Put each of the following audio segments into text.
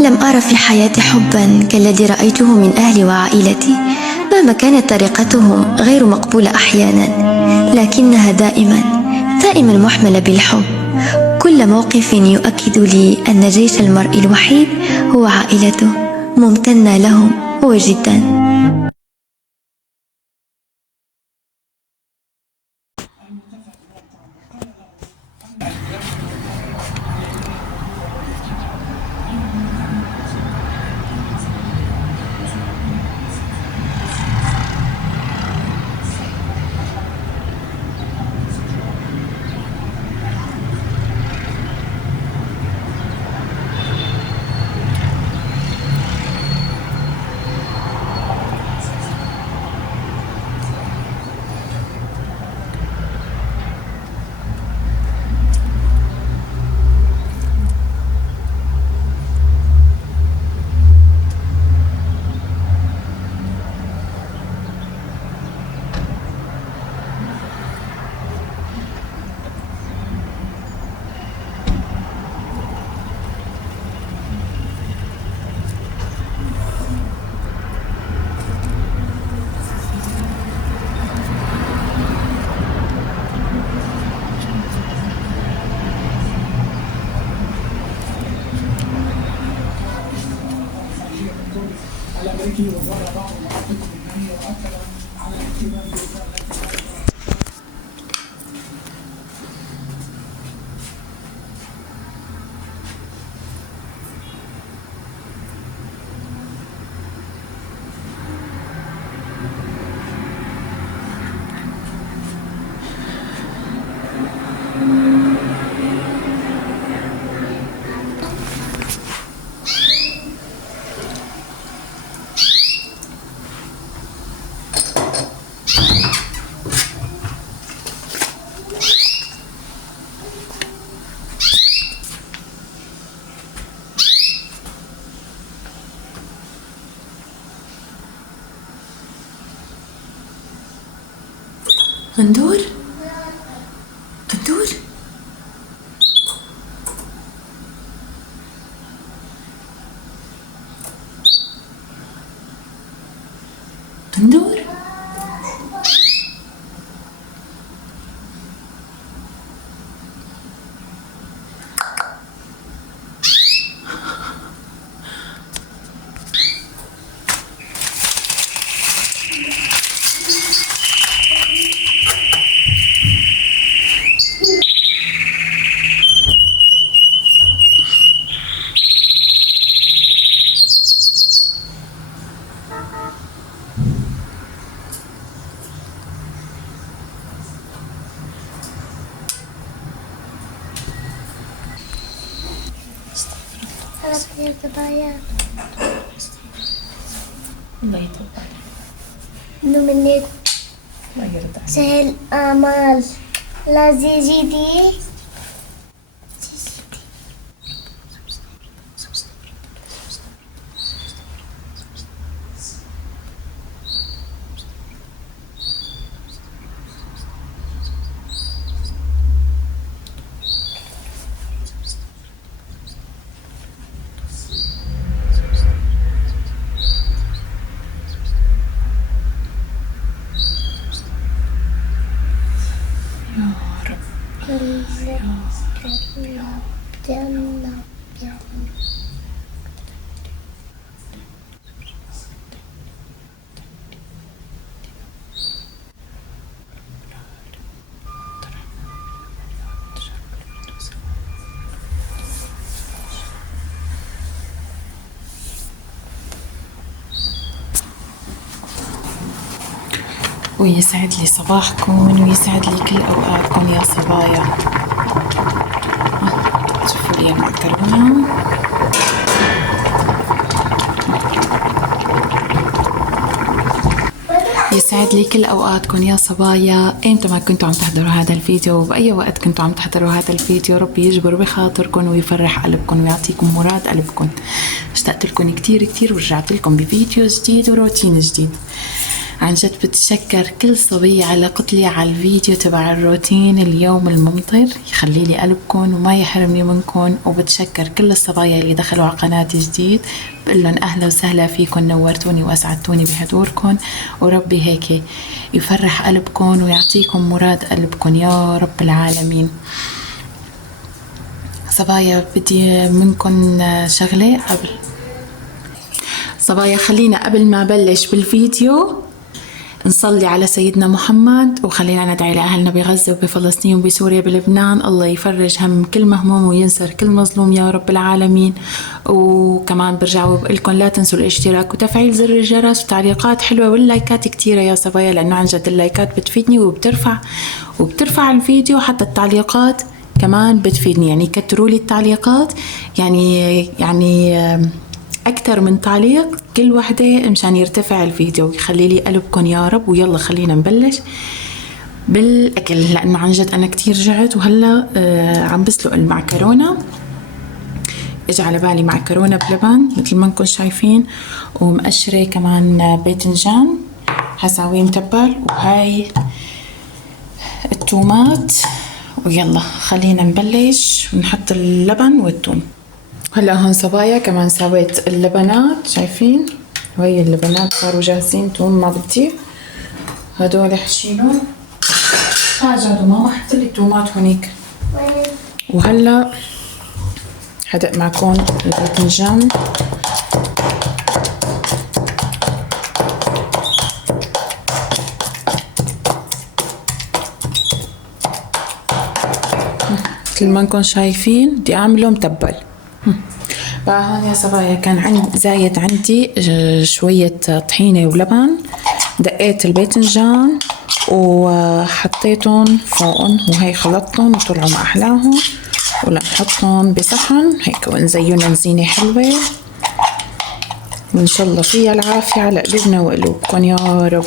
لم أرى في حياتي حبا كالذي رأيته من أهلي وعائلتي، مهما كانت طريقتهم غير مقبولة أحيانا، لكنها دائما محملة بالحب. كل موقف يؤكد لي أن جيش المرء الوحيد هو عائلته، ممتنة لهم وجدا. الأمريكي وزار بعض المناطق اللبنانية وأكد على اهتمام بالوزارة. غندور غندور الله يتوب إنه منك سهل أعمال لا زيدي ويسعد لي صباحكم ويسعد لي كل أوقاتكم يا صبايا. شوفوا لي المعكرونة. يسعد لي كل أوقاتكم يا صبايا، ايمتى ما كنتوا عم تحضروا هذا الفيديو وبأي وقت كنتوا عم تحضروا هذا الفيديو، ربي يجبر بخاطركم ويفرح قلبكم ويعطيكم مراد قلبكم. اشتقت لكم كتير ورجعت لكم بفيديو جديد وروتين جديد. عن جد بتشكر كل صبية علقت لي على الفيديو تبع الروتين اليوم الممطر، يخلي لي قلبكم وما يحرمني منكم. وبتشكر كل الصبايا اللي دخلوا على قناتي جديد، بقول لهم أهلا وسهلا فيكم، نورتوني وأسعدتوني بحضوركم، وربي هيك يفرح قلبكم ويعطيكم مراد قلبكم يا رب العالمين. صبايا بدي منكم شغلة قبل صبايا، خلينا قبل ما بلش بالفيديو نصلي على سيدنا محمد، وخلينا ندعي لأهلنا بغزة وبفلسطين وبسوريا بلبنان، الله يفرج هم كل مهموم وينصر كل مظلوم يا رب العالمين. وكمان برجع وبقلكن لا تنسوا الاشتراك وتفعيل زر الجرس وتعليقات حلوة واللايكات كتيرة يا صبايا، لأنه عن جد اللايكات بتفيدني وبترفع الفيديو، حتى التعليقات كمان بتفيدني. يعني كتروا لي التعليقات، يعني أكتر من تعليق كل وحدة مشان يرتفع الفيديو ويخلي لي قلبكم يا رب. ويلا خلينا نبلش بالأكل، لأنه عن جد أنا كتير جعت، وهلا عم بسلق المعكرونة. اجى على بالي معكرونة بلبن مثل ما انكم شايفين، ومقشرة كمان باذنجان هساويه متبل، وهاي التومات. ويلا خلينا نبلش ونحط اللبن والثوم. هلا هون صبايا كمان سويت اللبنات، شايفين وهي اللبنات صاروا جاهزين. توم ما بدي، هدول حشيلهم. جادو ماما حط لي التومات هونيك. وهلا هدق معكم الباذنجان. مثل ما انكم شايفين بدي اعمله متبل. بقى هون يا صبايا كان زايد عندي شوية طحينة ولبن، دقيت الباذنجان وحطيتهم فوقهم، وهي خلطتهم وطلعوا ما أحلاهم. ولا نحطهم بصحن هيك ونزينهم زينة حلوة، وإن شاء الله فيها العافية على قلوبنا وقلوبكم يا رب.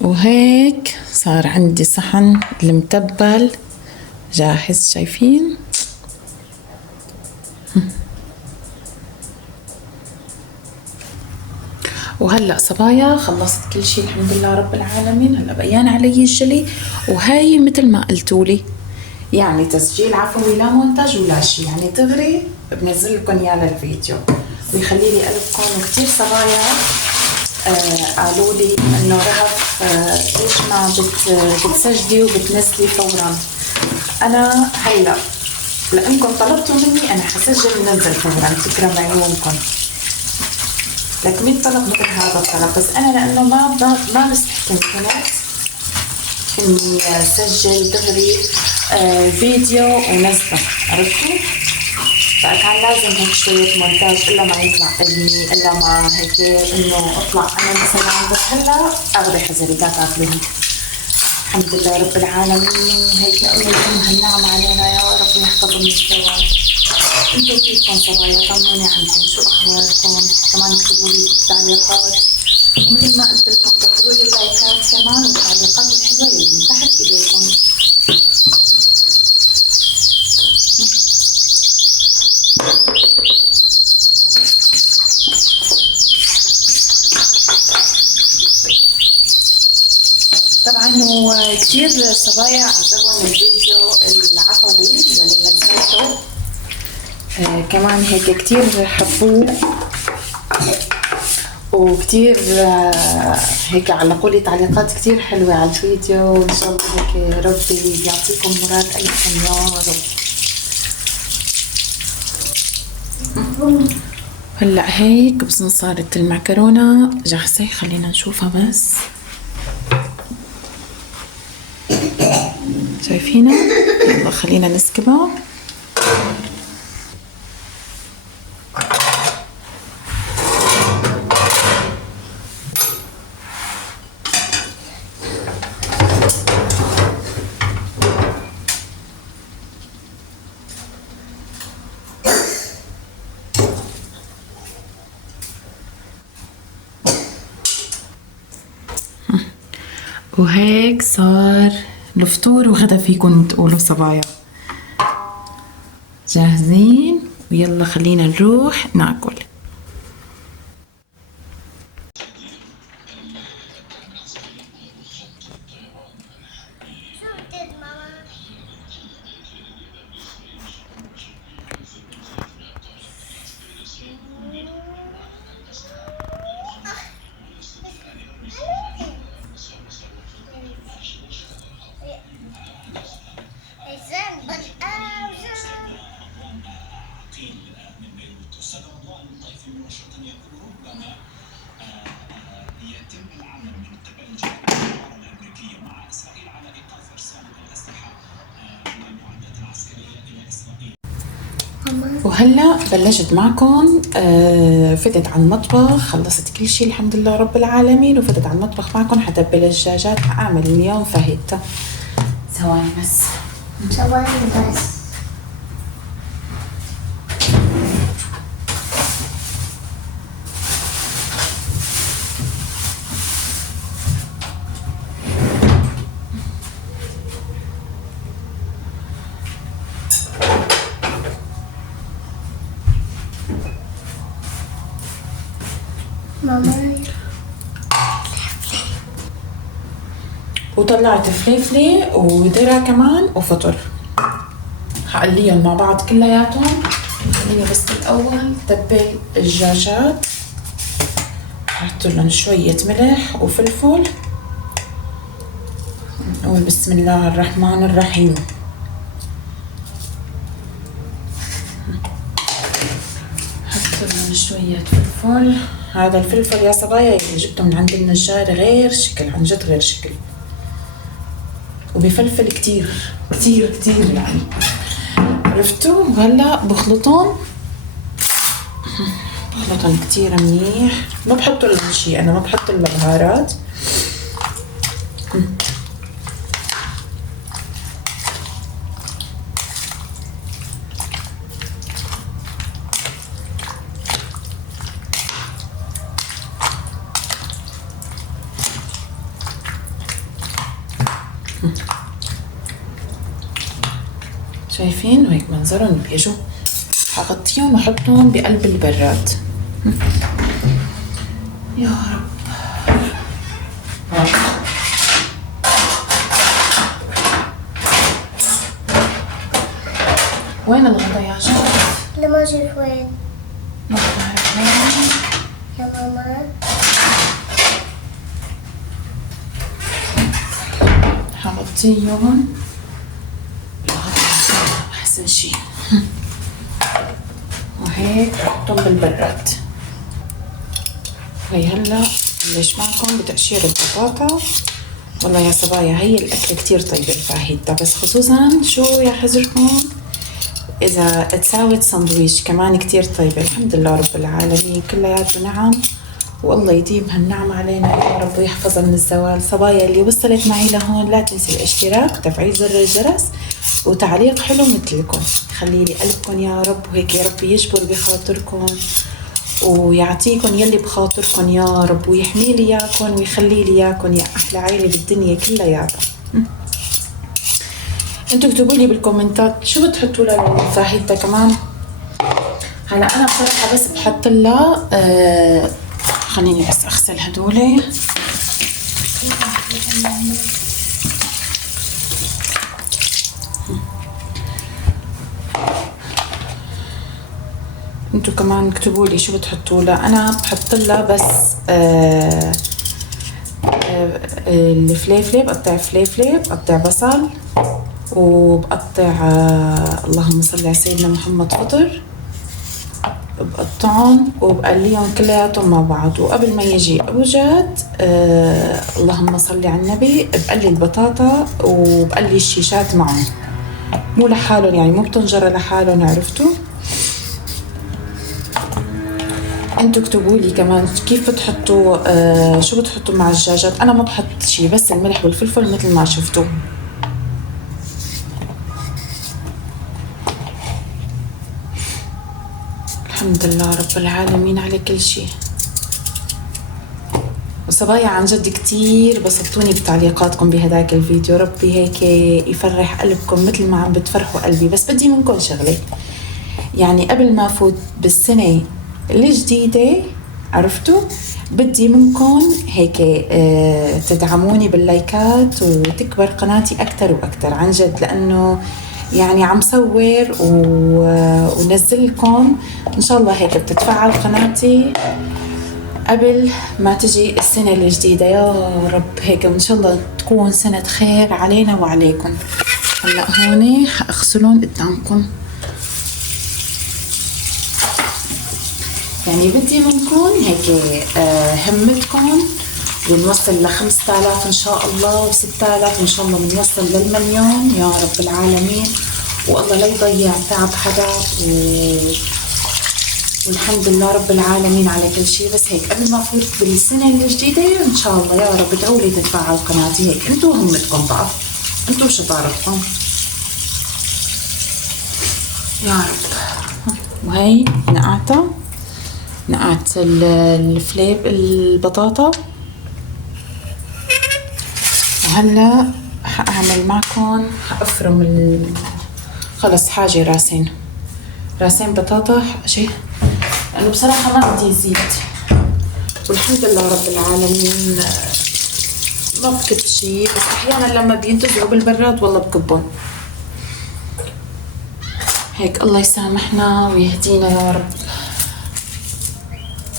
وهيك صار عندي صحن المتبل جاهز، شايفين. وهلا صبايا خلصت كل شيء الحمد لله رب العالمين. هلا بيان علي الجلي، وهي مثل ما قلتولي يعني تسجيل عفوي، لا مونتاج ولا شيء، يعني دغري بنزل لكم اياه للفيديو ويخلي لي قلبكم. وكثير صبايا قالوا لي انه رهف ليش ما بتسجلي وبتنزلي فورا. انا هلا لانكم طلبتوا مني انا حسجل وننزل فورا، تكرم عيونكم. لك 100 طلب مثل هذا الطلب، بس انا لانه ما بستحكم كنت اني اسجل دغري فيديو ونزله، عرفتوا؟ فكان لازم هيك شوية مونتاج، الا ما يطلع علمي، الا ما هيك انه اطلع انا مثلا. بس هلا اغلي حزري لا تاكلوهم الحمد لله رب العالمين. هيك الله يكون هالنعمة علينا يا رب ويحفظنا من الزواج. انتو كيفكم صبايا؟ طمنوني عنكم، شو اخباركم؟ كمان اكتبوا لي بالتعليقات، مثل ما قلت لكم كتبوا لي اللايكات كمان والتعليقات الحلوة اللي من تحت ايديكم. طبعا هو كتير صبايا عجبهم الفيديو العفوي اللي نزلته، كمان هيك كتير حبوه، وكتير هيك علقوا لي تعليقات كتير حلوة على الفيديو. وإن شاء الله هيك ربي يعطيكم مراد قلبكم يا رب. هلا هيك بس صارت المعكرونة جاهزة، خلينا نشوفها. بس شايفينها؟ يلا خلينا نسكبها. وهيك صار الفطور وغدا فيكم تقولوا صبايا جاهزين. ويلا خلينا نروح ناكل. وهلا بلشت معكم فتت على المطبخ، خلصت كل شيء الحمد لله رب العالمين، وفتت على المطبخ معكم حتبل الدجاجات. حاعمل اليوم فاهيتا. ثواني بس. ماما وطلعت فليفلة ودرع كمان وفطر، حقليهم مع بعض كلياتهم. خليني بس الأول تبل الدجاجات، حط لهم شوية ملح وفلفل. نقول بسم الله الرحمن الرحيم. حط لهم شوية فلفل. هذا الفلفل يا صبايا اللي جبته من عند النجار غير شكل، عن جد غير شكل، وبفلفل كتير كتير كتير يعني، عرفتوا؟ وهلا بخلطهم كتير منيح. ما بحط لهم شيء، انا ما بحط لهم بهارات. شايفين وهيك منظرهم بيجوا. حغطيهم وحطهم بقلب البراد. يا رب. وين الغدا يا جماعة؟ لما أشوف وين ما بعرف وين. يا ماما. حغطيهم أحسن شي، وهيك حطهم بالبراد. هي هلا بلش معكم بتقشير البطاطا. والله يا صبايا هي الأكلة كتير طيبة الفاهيتا، بس خصوصا شو يا حذركم إذا تساوت سندويش كمان كتير طيبة. الحمد لله رب العالمين كلياته نعم، والله يديم هالنعم علينا يا رب ويحفظها من الزوال. صبايا اللي وصلت معي لهون لا تنسي الاشتراك وتفعيل زر الجرس وتعليق حلو مثلكم. خلي لي قلبكم يا رب، وهيك يا رب يجبر بخاطركم ويعطيكم يلي بخاطركم يا رب، ويحمي لي اياكم ويخلي لي اياكم يا احلى عائله بالدنيا كلياتها. انتوا اكتبوا لي بالكومنتات شو بتحطوا للفاهيتا كمان. هلا انا بصراحه بس بحط لها خليني بس اغسل هدول. انتوا كمان اكتبوا لي شو بتحطوا لها. انا بحط لها بس الفليفله، بقطع فليفله، بقطع بصل، وبقطع اللهم صل على سيدنا محمد فطر، بقطعهم وبقليهم كلياتهم مع بعض. وقبل ما يجي اوجد اللهم صل على النبي بقلي البطاطا وبقلي الشيشات معهم، مو لحالهم يعني، مو بتنجرى لحالهم، عرفتوا؟ انتوا اكتبوا لي كمان كيف بتحطوا شو بتحطوا مع الدجاجات. انا ما بحط شيء، بس الملح والفلفل مثل ما شفتوا. الحمد لله رب العالمين على كل شيء. وصبايا عن جد كتير بسطتوني بتعليقاتكم بهداك الفيديو، ربي هيك يفرح قلبكم مثل ما عم بتفرحوا قلبي. بس بدي منكم شغله، يعني قبل ما فوت بالسنة الجديدة عرفتوا بدي منكم هيك تدعموني باللايكات وتكبر قناتي أكتر وأكتر عن جد، لأنه يعني عم صور ونزل لكم إن شاء الله هيك بتتفعل قناتي قبل ما تجي السنة الجديدة يا رب. هيك وإن شاء الله تكون سنة خير علينا وعليكم. هلأ هون حأغسلهم قدامكم. يعني بدي منكم هيك همتكم ونوصل ل 5000 إن شاء الله، و6000 إن شاء الله بنوصل للمليون يا رب العالمين. والله لا يضيع تعب حدا والحمد لله رب العالمين على كل شيء. بس هيك قبل ما فوت بالسنة الجديدة إن شاء الله يا رب ادعوا لي تتفاعل قناتي. هيك انتو همتكم بقى، انتو شطارتكم يا رب. وهي نقعت الفليب البطاطا. وهلا حأعمل معكم، حأفرم خلص حاجة راسين بطاطا شيء، لأنه بصراحة ما بدي زيت والحمد لله رب العالمين ما بكب شيء. بس أحيانا لما بينتزعوا بالبراد والله بكبهم. هيك الله يسامحنا ويهدينا يا رب.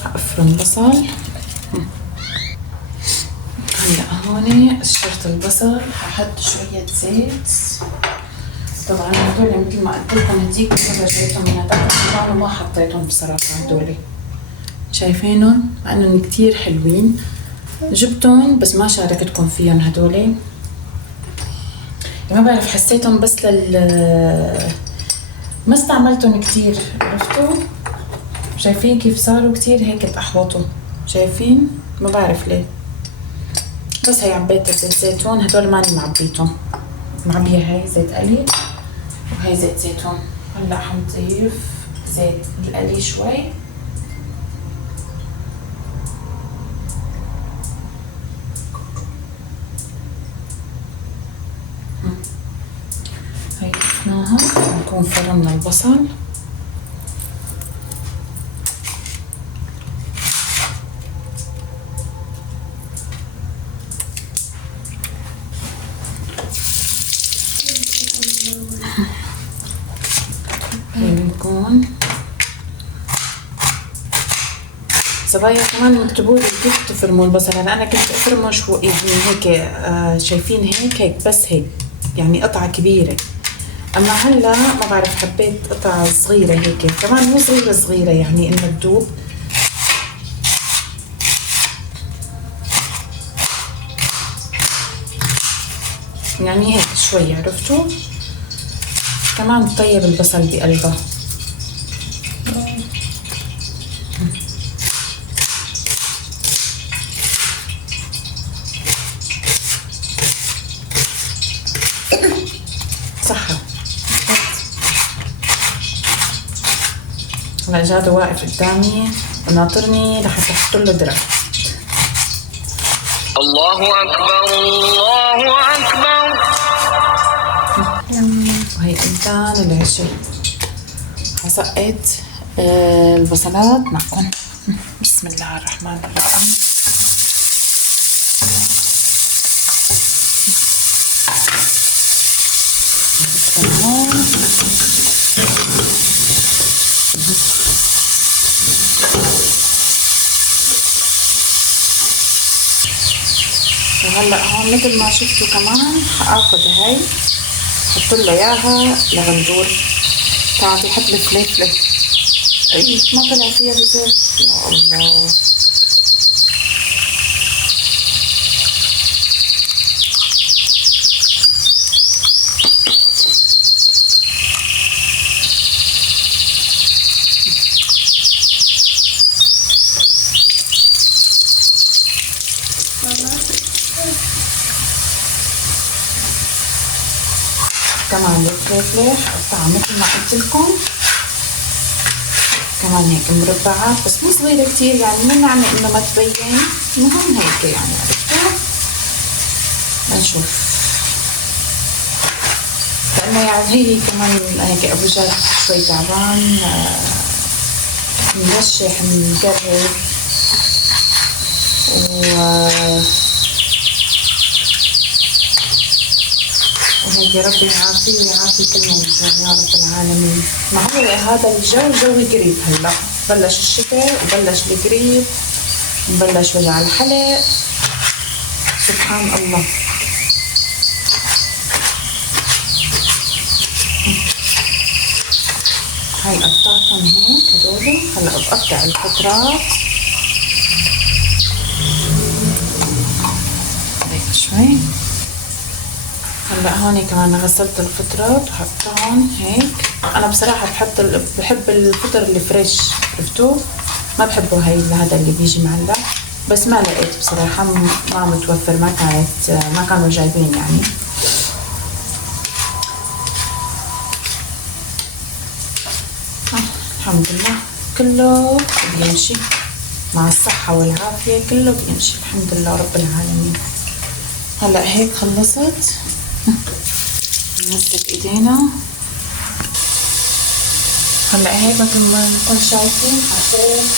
حأفرم بصل. هلا هون قشرت البصل، ححط شوية زيت. طبعا هدول مثل ما قلت لكم هديك مرة جبتهم من هداك الطبعا وما حطيتهم بصراحة. هدول شايفينهم مع انهم كتير حلوين، جبتهم بس ما شاركتكم فيهم. هدول ما بعرف، حسيتهم بس ما استعملتهم كتير، عرفتوا؟ شايفين كيف صاروا كتير هيك تأحوطوا، شايفين؟ ما بعرف ليه. بس هي عبيت زيت زيتون، هدول ماني معبيتهم، معبية هاي زيت قلي وهي زيت زيتون. هلا حنضيف زيت القلي شوي. هي ضفناها، نكون فرمنا البصل. بنكون صبايا كمان اكتبوا لي كيف تفرموا البصل. انا كنت افرمه شو يعني هيك شايفين هيك بس هيك يعني قطعة كبيرة. اما هلا ما بعرف حبيت قطع صغيرة هيك، كمان مو صغيرة يعني انها تدوب. يعني هيك شوي، عرفتوا؟ كمان طيب البصل بقلبه. صحة. هلا جاد واقف قدامي وناطرني لحتى احط له درع. الله أكبر الله أكبر. وهي قدام العشاء حسقت البصلات معكم. بسم الله الرحمن الرحيم. وهلا هون مثل ما شفتوا كمان حاخذ هاي حط له اياها لغندور. تعرفي حط لك فلفله. اي ما طلع فيها بزيت يا الله. كمان الفلفله حقطعها مثل ما قلت لكم، كمان هيك مربعات بس مو صغيره كتير، يعني مو معنى انه ما تبين، المهم هيك يعني، عرفتوا؟ لنشوف لانه يعني هي كمان هيك ابو جاد شوي تعبان، منشح مقرب وهيك ربي يعافيه ويعافي كل موجوع يا رب العالمين. ما هو هذا الجو قريب، هلا بلش الشتاء وبلش القريب وبلش وجع الحلق، سبحان الله. هاي قطعتهم هيك هدول، هلا بقطع الخضرات هيك شوي. هلا هون كمان غسلت الفطرات وحطهم هيك. انا بصراحه بحب الفطر الفريش، عرفتوا؟ ما بحبه هذا اللي بيجي معلق، بس ما لقيت بصراحه، ما متوفر، ما كانوا جايبين يعني. الحمد لله كله بيمشي مع الصحة والعافية، كله بيمشي الحمد لله رب العالمين. هلا هيك خلصت، نمسك ايدينا. هلا هيك مثل ما نكون شايفين حطيت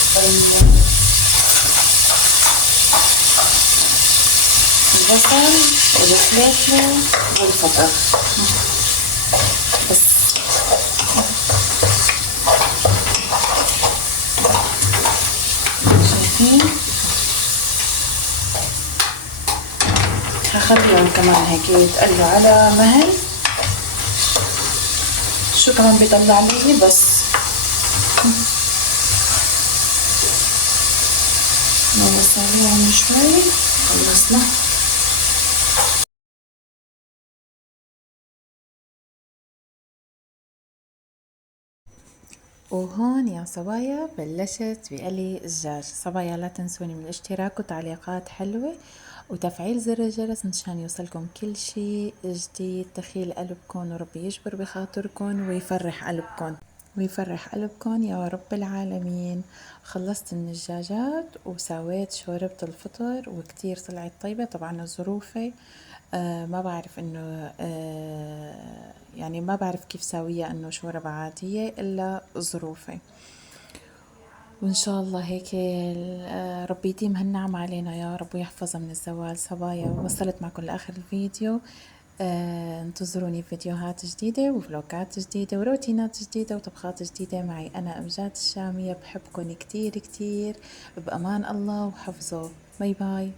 البصل والفلفل والفطر بس. شايفين؟ هخليهم كمان هيك يتقلوا على مهل. شو كمان بيطلع لي بس نوصل عليهم شوي. خلصنا. وهون يا صبايا بلشت بقلي الدجاج. صبايا لا تنسوني من الاشتراك وتعليقات حلوة وتفعيل زر الجرس مشان يوصلكم كل شي جديد. تخيل قلبكم وربي يجبر بخاطركم ويفرح قلبكم يا رب العالمين. خلصت من الدجاجات وسويت شوربة الفطر وكتير طلعت طيبة. طبعا ظروفي ما بعرف انه يعني ما بعرف كيف ساوية انه شوربة عادية الا ظروفي. وإن شاء الله هيك ربي يديم هالنعم علينا يا رب ويحفظها من الزوال. صبايا وصلت معكم لآخر الفيديو. انتظروني فيديوهات جديدة وفلوقات جديدة وروتينات جديدة وطبخات جديدة معي أنا أمجاد الشامية. بحبكم كتير كتير، بأمان الله وحفظه. باي باي.